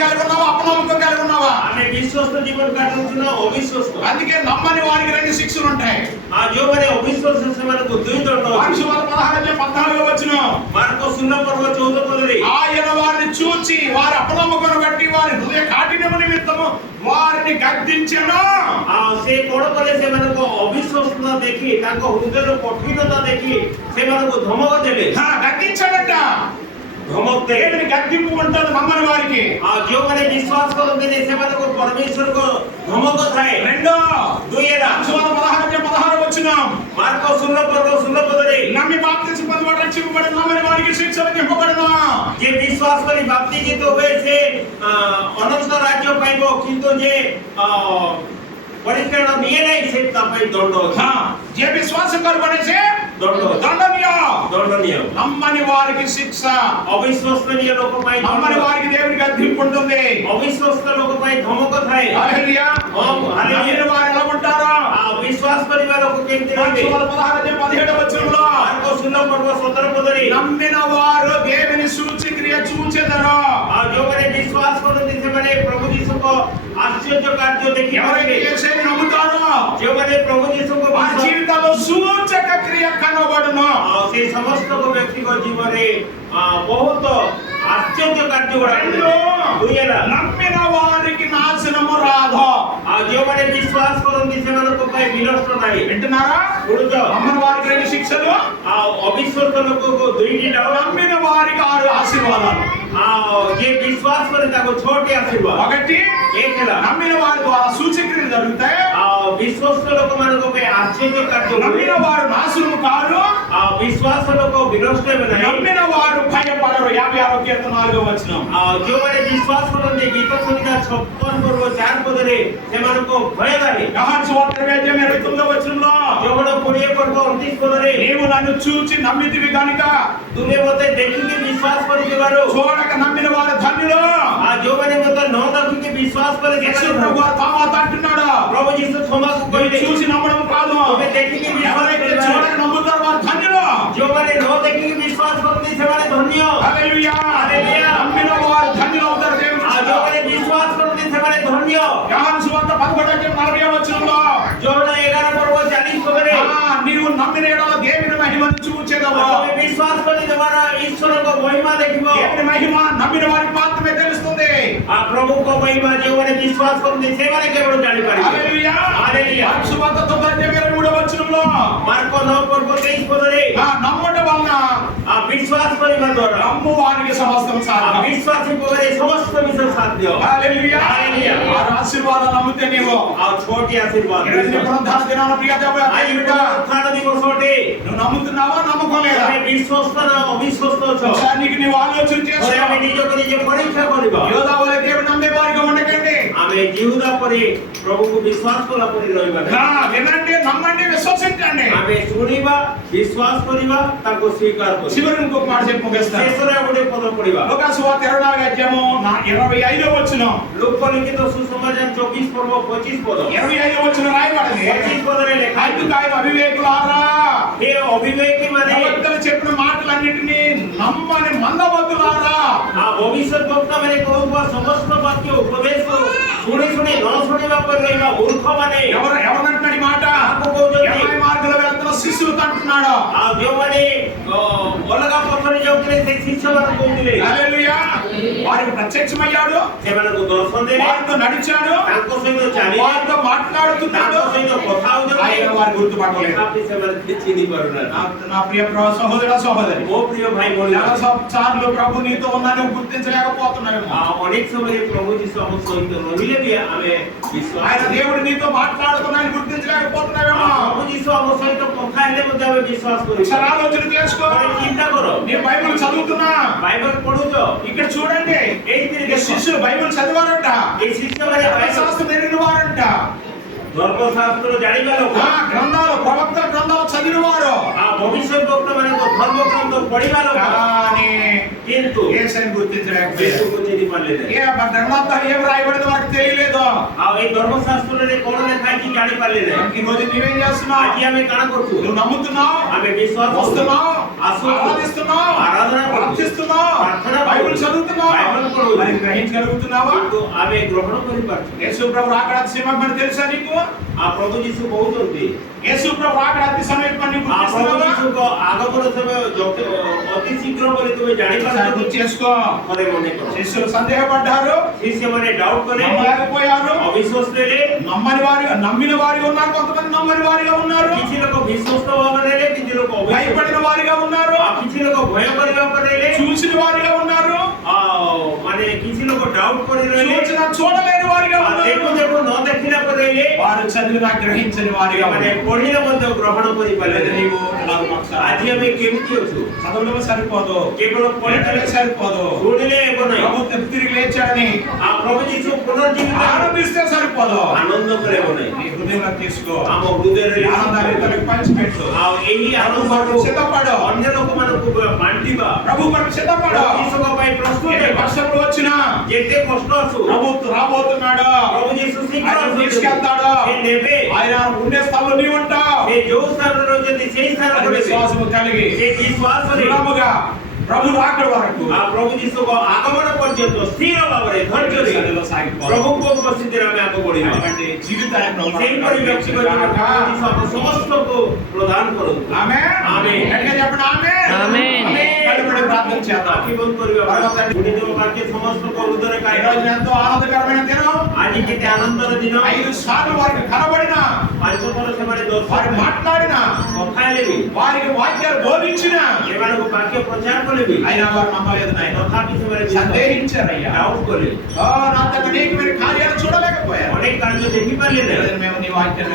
కలిగి ఉన్నావా అపనమ్మకం కలిగి ఉన్నావా ଆମେ ବିଶ୍ୱସ୍ତ ଜୀବନ କାଟୁଛୁ ନା ଅବିଶ୍ୱସ୍ତ అందుకే నమ్మని వారికి రెండు శిక్షలు ఉంటాయి ଆଉ ଯୋଉମାନେ ଅବିଶ୍ୱାସ ସେମାନଙ୍କୁ ଦୁଇ ଦଣ୍ଡ ଅଛି మనిషి వాళ్ళ పదహారు అధ్యాయం పద్నాలుగో వచ్చిన ମାର୍କ ଶୂନ୍ୟ ପର୍ବ ଚଉଦ ପଦରେ ఆయన వారిని చూచి వారి అపనమ్మకం బట్టి వారి హృదయ కాఠిన్యము నిమిత్తము వారిని గద్దించెను ଆଉ ସେ କଣ କଲେ ସେମାନଙ୍କ ଅବିଶ୍ୱସ୍ତତା ଦେଖି ତାଙ୍କ ହୃଦୟର କଠିନତା ଦେଖି ସେମାନଙ୍କୁ ଧମକ ଦେଲେ ఆ, గద్దించాడట ଘୁମତେ ଏଠି ଗାଦିକୁ ବଣ୍ଟା ସାମ୍ମାନ ବାହାରିକି ଆଉ ଯେଉଁମାନେ ବିଶ୍ୱାସ କରନ୍ତିନି ସେମାନଙ୍କୁ ପରମେଶ୍ୱରଙ୍କ ଧମକ ଥାଏ ରେଣ୍ଡ ଦୁଇ ହେଲା ସୁବାଦ ପଦହାରରେ ପଦହାର వచ్చిନ ମାର୍କ ଶୂନ୍ୟ ପଦ ଶୂନ୍ୟ ପଦରେ ନାମେ ବାପ୍ତିସି ପଦ ରଖିବୁ ବଡ ସାମ୍ମାନ ବାହାରିକି ଶୀର୍ଷରେ କେହ ପଡନ ଯେ ବିଶ୍ୱାସ କରି ବାପ୍ତିଜିତ ହୁଏ ସେ ଅନନ୍ତ ରାଜ୍ୟ ପାଇବ କିନ୍ତୁ ଯେ પણ ઇતનો નિયને છે તપઈ દોડો હા જે વિશ્વાસ કરવાને છે દોડો దండనీయ? దండనీయ. నమ్మని వారికి శిక్ష. అవిశ్వసనీయ లోకపై నమ్మని వారికి దేవునికి అద్దింపు ఉంటుంది అవిశ్వసన లోకపై ధమక థాయ్ హల్లెలూయా. ఓం హల్లెలూయా. వారు ఎలా ఉంటారా? ఆ విశ్వాస పరివార ఒక కేంద్రం 16 17 ಸುನ್ನಂಬರುವ ಸಂದರ್ಭದಲ್ಲಿ ನಂಬಿನವಾರು ದೇವನ ಸೂಚಕ್ರಿಯ ಸೂಚದರು ಆ ಯೋಗನೆ ವಿಶ್ವಾಸವನ್ನು ನಿಜಮನೆ ಪ್ರಭು ಯೇಸುಕು ಆಶ್ಚರ್ಯ ಕಾರ್ಯ ದೇಖಿ ಅವರಿಗೆ ಯೇಸುವಿನ ನಂಬುತ್ತಾರೋ ಯೋಗನೆ ಪ್ರಭು ಯೇಸುಕು ಆ ಜೀವಿತలో సూచక క్రియ కనబడును ఆ సే సమస్త వ్యక్తిగత జీవనే ఆ బహుత ఆశ్చర్య కార్య కూడా నమ్మిన వారికి నాశనము రాదు జీవమనే విశ్వాసకోసం తీసేమనకు పై విలోస్తున్నాయి వింటున్నారా? గురుతో అమ్మ వారికి రెండు శిక్షలు. ఆ అవిశ్వాసులకు దుయ్యడం నమ్మిన వారికి ఆరు ఆశీర్వాదాలు. ये विश्वास पर तक छोटे आशीर्वाद ఒకటి ఏకలా నమ్మిన వారి ద్వారా సూచక్రియలు జరుగుతాయి. ఆ విశ్వాసులకు మనకు ఒక ఆశ్చర్య కర్తలు నమ్మిన వారు నాశనము కారు. ఆ విశ్వాసులకు వినోష్టమైన నమ్మిన వారు భయపడరు. యాభై ఆరో కీర్తన నాలుగో వచ్చిన जो हमारे विश्वास पर उनके गीत संहिता छप्पन पर वो चार సువార్త వేద్యం ఇరవై వచనంలో. ఎవడో కొనియ కొరకు అంతీస్ నీవు నన్ను చూచి నమ్మితివి గనుక. తుమ్మే పోతే దెక్కికి విశ్వాస చూడ నమ్మక నమ్మిన వారు ధన్యులు ఆ జోబని మొత్తం నోదకుకి విశ్వాసపద యక్ష ప్రభు తామాత అంటున్నాడు. ప్రభు జీసు థోమాకు పోయి చూసి నమ్మడం కాదు. ఎవరైతే చూడక నమ్ముతారు వారు ధన్యులు. జోబని నోదకి విశ్వాసపద సేవలు ధన్యులు హల్లెలూయా. హల్లెలూయా. నమ్మిన వారు ధన్యులు అవుతారు దేవుడు ఆ జోబని విశ్వాసపద సేవలు ధన్యులు యోహాను సువార్త 11 అధ్యాయం 40 వచనంలో. జోబన 11 పర్వతం 40 ఆ నీవు నమ్మిన దేవుని మహిమను చూచేదవు? విశ్వాసపడిన వారు ఈశ్వరు మహిమ దేఖిబో దేవుని మహిమ? నమ్మిన వారికి మాత్రమే తెలుస్తుంది. ఆ ప్రభు కో మహిమ దేవుని విశ్వాసం సేవన కేవలం సాధ్యం. సాధ్యం. ఆశీర్వాదాలు నమ్మితే నీవు. ఆ చోటి ఆశీర్వాదం. పునరుద్ధాన దినాన ప్రియ పునరుద్ధాన దివసోటి నువ్వు నమ్ముతున్నావా నమ్మకం లేదా విశ్వస్తున్నావు విశ్వస్తోచావు నీకు నీవు ఆలోచన చేసుకోవాలి నీ యొక్క నీ పరీక్ష కొనివా జీవిత పరి ప్రభుకు విశ్వాసుల పరి వినండి నమ్మండి విశ్వసించండి. ఆమె సునివా విశ్వాస కొనివా తనకు స్వీకారం చివరి ఇంకొక మాట చెప్పు ముగిస్తాను చేసరే ఒకటి పొదలు కొనివా లోక సువార్త ఏడవ అధ్యాయము నా 25వ వచనం. లోకలికితో సుసమాచారం 24 పర్వ 25 పదం 25వ వచనం రాయబడింది. 25 పదమే లేక. అందుకైన అవివేకులారా. ఏ అవివేకి మరి? ప్రవక్తలు చెప్పిన మాటలన్నిటిని నమ్మని మందబద్దులారా ఆ భవిష్యత్ భక్తమైన కొరకు సమస్త వాక్య ఉపదేశం సుడి సుడి నోసుడి ఎవరు ఎవరంటున్నాడు మాట? ఎవరి మార్గంలో వెళ్తున్న శిష్యులు అంటున్నాడు? ఆ దేవుని ఒళ్ళగా పొత్తుని చెబుతున్న శిష్యులు అనుకుంటుంది హల్లెలూయా. వారికి ప్రత్యక్షమయ్యాడు. దేవునికి దొరుకుతుంది వారితో నడిచాడు. వారితో మాట్లాడుతున్నాడు. ఆయన వారు గుర్తుపట్టలేదు నా ప్రియ సహోదర సహోదరి. ఓ ప్రియ భాయి సార్లు ప్రభు నీతో ఉన్నాను గుర్తించలేకపోతున్నాను ఆయన దేవుడు నీతో మాట్లాడుతున్నాను గుర్తించలేకపోతున్నావేమో ప్రభు চিন্তা করো నీ బైబిల్ చదువుతున్నా. బైబిల్ పడుతో ఇక్కడ చూడండి. ఏ శిష్యులు బైబిల్ చదివారంట. ఈ శిష్యులు వారంట. ধর্মশাস্ত্র জানি গেল గ్రంథాలు ప్రవక్త గ్రంథాలు చదివిన వారు ఆ భవిష్యత్ భక్త మనకు ధర్మ గ్రంథం పడి గల కానీ కింటు ఏసని గుర్తించలేకపోయారు గుర్తించలేదు ఏ ధర్మంతా ఏం రాయబడింది మనకు తెలియలేదు. అవి చదువుతున్నావా? మరి గ్రహించగలుగుతున్నావా? ఆమె గ్రహణం పరిపరచు యేసు ప్రభు రాకడ సమీపం తెలుసా నీకు? ఆ ప్రభు యేసు పోతుంది. యేసు ప్రభు రాకడ అతి సమీపం నీకు అతి శీఘ్రం మరి నువ్వు చేసుకో. మరి శిష్యులు సందేహపడ్డారు. శిష్యం డౌట్ లేకపోయారు అవిశ్వస్తులే. నమ్మని వారి నమ్మిన వారి ఉన్నారు. కొంతమంది నమ్మని వారిగా ఉన్నారు. శిష్యులకు విశ్వస్తవాలనే శిష్యులకు భయపడిన వారిగా ఉన్నారు. ఆ శిష్యులకు భయపడిన చూసిన వారిగా రావుకొని సూచన చూడలేని వారిగా దేవుడు దేవుడు నో దక్కినప్పుడు వారు చదివిన గ్రహించని వారిగా మన పొడిన మొత్తం గ్రహణం పోయి పర్లేదు నీవు అధ్యయనం ఏమిటి చదవడం సరిపోదు కేవలం పొడిటలే సరిపోదు చూడలే ప్రభు తిరిగి లేచాడని ఆ ప్రభు చేసిన పునర్జీవితం ఆరంభిస్తే సరిపోదు ఆనందంలో ఉన్నాయి నీ హృదయంలో తీసుకో ఆమె హృదయ ఆనందాన్ని పంచిపెట్టు ఈ అనుభవం సిద్ధపడు అన్యులకు మనకు మంటివా ప్రభు మనకు సిద్ధపడు తీసుకోబోయే ప్రశ్న వర్షంలో వచ్చిన ఎట్టి వస్తున్నాడు ప్రభు రాబోతున్నాడు ప్రభు ఆనందకరమైన ఆనందర దినం ఐదు సార్లు వారికి కనబడిన వారు మాట్లాడిన వారికి వాక్యాలు బోధించిన ఎవరికి వాక్య ప్రచారకులేవి అయినా వారు నమ్మలేదు సందేహించారయ్యా అవునుకోలేదు నా తగ్గ అనేకమైన కార్యాలు చూడలేకపోయారు అనేక కార్యాలు చెప్పి పర్లేదు మేము నీ వాక్యాలు